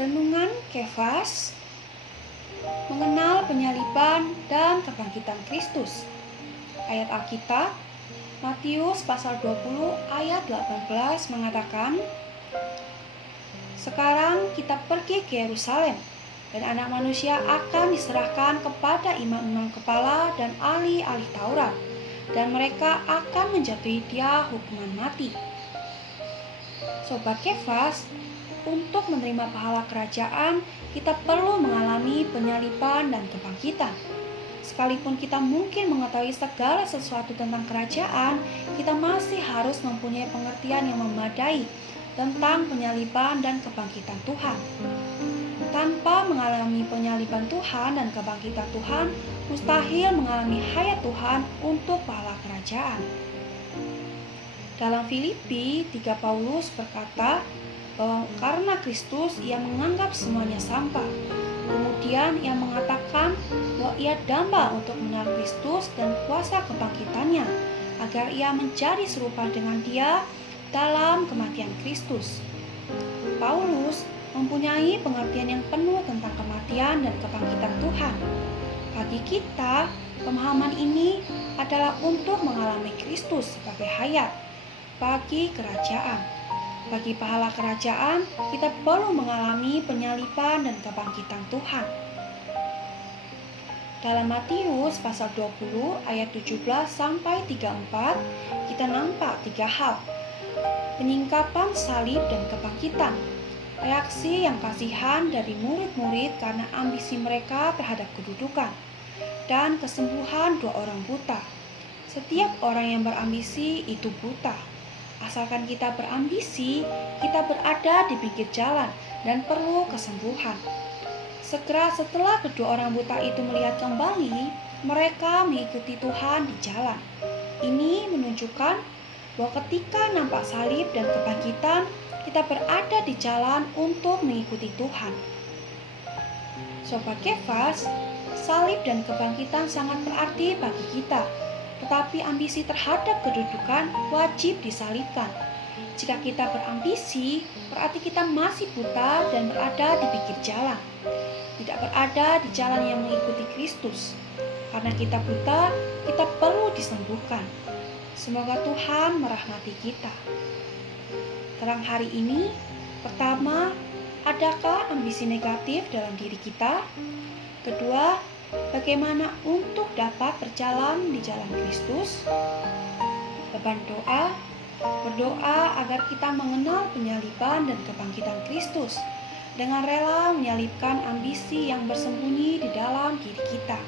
Renungan Kefas mengenal penyaliban dan kebangkitan Kristus. Ayat Alkitab Matius pasal 20 ayat 18 mengatakan, "Sekarang kita pergi ke Yerusalem, dan anak manusia akan diserahkan kepada imam-imam kepala dan ahli-ahli Taurat, dan mereka akan menjatuhi dia hukuman mati." Sobat Kefas, untuk menerima pahala kerajaan, kita perlu mengalami penyaliban dan kebangkitan. Sekalipun kita mungkin mengetahui segala sesuatu tentang kerajaan, kita masih harus mempunyai pengertian yang memadai tentang penyaliban dan kebangkitan Tuhan. Tanpa mengalami penyaliban Tuhan dan kebangkitan Tuhan, mustahil mengalami hayat Tuhan untuk pahala kerajaan. Dalam Filipi 3, Paulus berkata bahwa karena Kristus ia menganggap semuanya sampah. Kemudian ia mengatakan bahwa ia damba untuk mengenal Kristus dan kuasa kebangkitannya, agar ia menjadi serupa dengan Dia dalam kematian Kristus. Paulus mempunyai pengertian yang penuh tentang kematian dan kebangkitan Tuhan. Bagi kita, pemahaman ini adalah untuk mengalami Kristus sebagai hayat bagi kerajaan. Bagi pahala kerajaan, kita perlu mengalami penyaliban dan kebangkitan Tuhan. Dalam Matius pasal 20 ayat 17 sampai 34, kita nampak tiga hal: penyingkapan salib dan kebangkitan, reaksi yang kasihan dari murid-murid karena ambisi mereka terhadap kedudukan, dan kesembuhan dua orang buta. Setiap orang yang berambisi itu buta. Asalkan kita berambisi, kita berada di pinggir jalan dan perlu kesembuhan. Segera setelah kedua orang buta itu melihat kembali, mereka mengikuti Tuhan di jalan. Ini menunjukkan bahwa ketika nampak salib dan kebangkitan, kita berada di jalan untuk mengikuti Tuhan. Sobat Kefas, salib dan kebangkitan sangat berarti bagi kita. Tetapi ambisi terhadap kedudukan wajib disalibkan. Jika kita berambisi, berarti kita masih buta dan berada di pinggir jalan. Tidak berada di jalan yang mengikuti Kristus. Karena kita buta, kita perlu disembuhkan. Semoga Tuhan merahmati kita. Terang hari ini, pertama, adakah ambisi negatif dalam diri kita? Kedua, bagaimana untuk dapat berjalan di jalan Kristus? Beban doa, berdoa agar kita mengenal penyaliban dan kebangkitan Kristus dengan rela menyalibkan ambisi yang bersembunyi di dalam diri kita.